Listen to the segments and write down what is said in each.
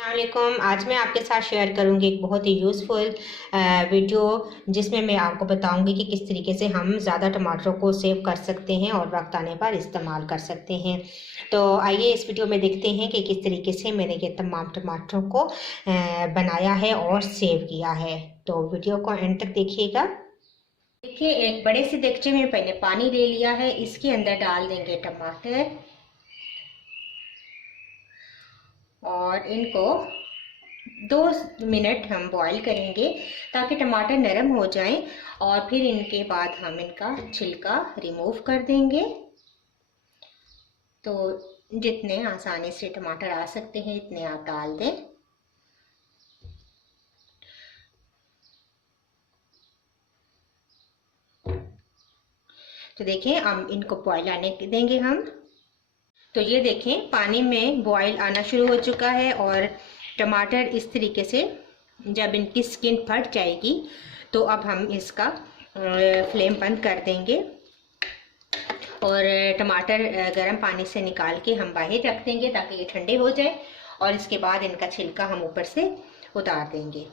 अस्सलामुअलैकुम। आज मैं आपके साथ शेयर करूंगी एक बहुत ही यूज़फुल वीडियो, जिसमें मैं आपको बताऊंगी कि किस तरीके से हम ज़्यादा टमाटरों को सेव कर सकते हैं और वक्त आने पर इस्तेमाल कर सकते हैं। तो आइए इस वीडियो में देखते हैं कि किस तरीके से मैंने ये तमाम टमाटरों को बनाया है और सेव किया है। तो वीडियो को एंड तक देखिएगा। देखिए, एक बड़े से देगचे में मैंने पानी ले लिया है। इसके अंदर डाल देंगे टमाटर और इनको 2 मिनट हम बॉईल करेंगे ताकि टमाटर नरम हो जाएं, और फिर इनके बाद हम इनका छिलका रिमूव कर देंगे। तो जितने आसानी से टमाटर आ सकते हैं इतने आप डाल दें। तो देखें, हम इनको बॉईल आने देंगे हम। तो ये देखें, पानी में बॉईल आना शुरू हो चुका है और टमाटर इस तरीके से जब इनकी स्किन फट जाएगी तो अब हम इसका फ्लेम बंद कर देंगे और टमाटर गर्म पानी से निकाल के हम बाहर रख देंगे ताकि ये ठंडे हो जाए, और इसके बाद इनका छिलका हम ऊपर से उतार देंगे।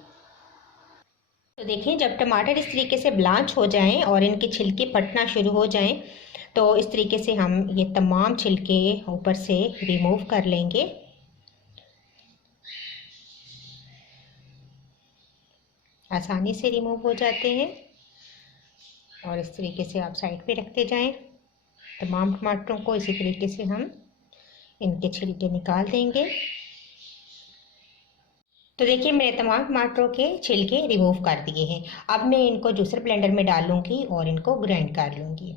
तो देखें, जब टमाटर इस तरीके से ब्लांच हो जाएं और इनके छिलके फटना शुरू हो जाएं तो इस तरीके से हम ये तमाम छिलके ऊपर से रिमूव कर लेंगे। आसानी से रिमूव हो जाते हैं और इस तरीके से आप साइड पे रखते जाएं। तमाम टमाटरों को इसी तरीके से हम इनके छिलके निकाल देंगे। तो देखिए, मैंने तमाम टमाटरों के छिलके रिमूव कर दिए हैं। अब मैं इनको जूसर ब्लेंडर में डाल लूँगी और इनको ग्राइंड कर लूँगी।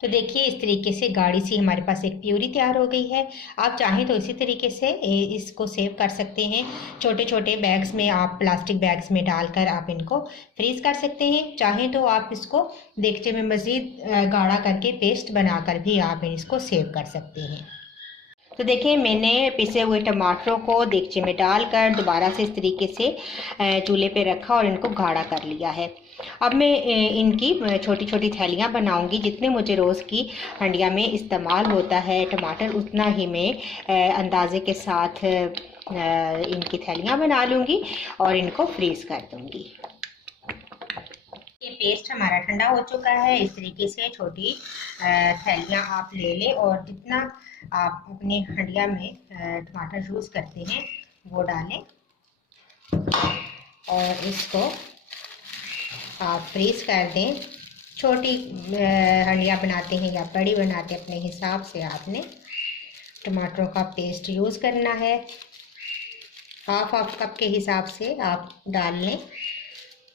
तो देखिए, इस तरीके से गाढ़ी सी हमारे पास एक प्यूरी तैयार हो गई है। आप चाहें तो इसी तरीके से इसको सेव कर सकते हैं। छोटे छोटे बैग्स में, आप प्लास्टिक बैग्स में डालकर आप इनको फ्रीज़ कर सकते हैं। चाहें तो आप इसको देगचे में मज़ीद गाढ़ा करके पेस्ट बनाकर भी आप इसको सेव कर सकते हैं। तो देखिए, मैंने पिसे हुए टमाटरों को देगचे में डालकर दोबारा से इस तरीके से चूल्हे पे रखा और इनको गाढ़ा कर लिया है। अब मैं इनकी छोटी छोटी थैलियाँ बनाऊंगी। जितने मुझे रोज़ की हंडिया में इस्तेमाल होता है टमाटर, उतना ही मैं अंदाजे के साथ इनकी थैलियाँ बना लूँगी और इनको फ्रीज़ कर दूँगी। ये पेस्ट हमारा ठंडा हो चुका है। इस तरीके से छोटी थैलियाँ आप ले लें और जितना आप अपने हंडिया में टमाटर यूज़ करते हैं वो डालें और इसको आप फ्रीज़ कर दें। छोटी हंडिया बनाते हैं या बड़ी बनाते हैं, अपने हिसाब से आपने टमाटरों का पेस्ट यूज़ करना है। हाफ कप के हिसाब से आप डाल लें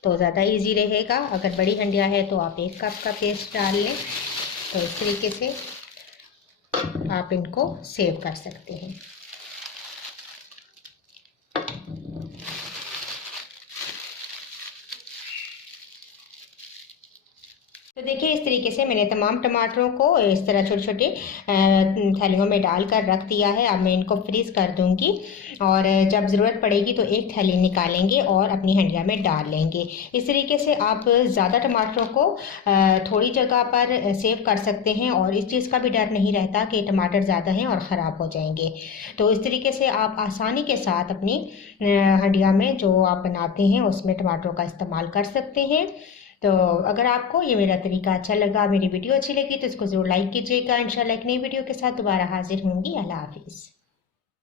तो ज़्यादा इजी रहेगा। अगर बड़ी हंडिया है तो आप 1 कप का पेस्ट डाल लें। तो इस तरीके से आप इनको सेव कर सकते हैं। तो देखिए, इस तरीके से मैंने तमाम टमाटरों को इस तरह छोटे छोटे थैलियों में डालकर रख दिया है। अब मैं इनको फ्रीज़ कर दूंगी और जब ज़रूरत पड़ेगी तो एक थैली निकालेंगे और अपनी हंडिया में डाल लेंगे। इस तरीके से आप ज़्यादा टमाटरों को थोड़ी जगह पर सेव कर सकते हैं और इस चीज़ का भी डर नहीं रहता कि टमाटर ज़्यादा हैं और ख़राब हो जाएंगे। तो इस तरीके से आप आसानी के साथ अपनी हंडिया में जो आप बनाते हैं उसमें टमाटरों का इस्तेमाल कर सकते हैं। तो अगर आपको ये मेरा तरीका अच्छा लगा, मेरी वीडियो अच्छी लगी तो इसको ज़रूर लाइक कीजिएगा। इंशाल्लाह एक नई वीडियो के साथ दोबारा हाजिर होंगी। अल्लाह हाफिज़।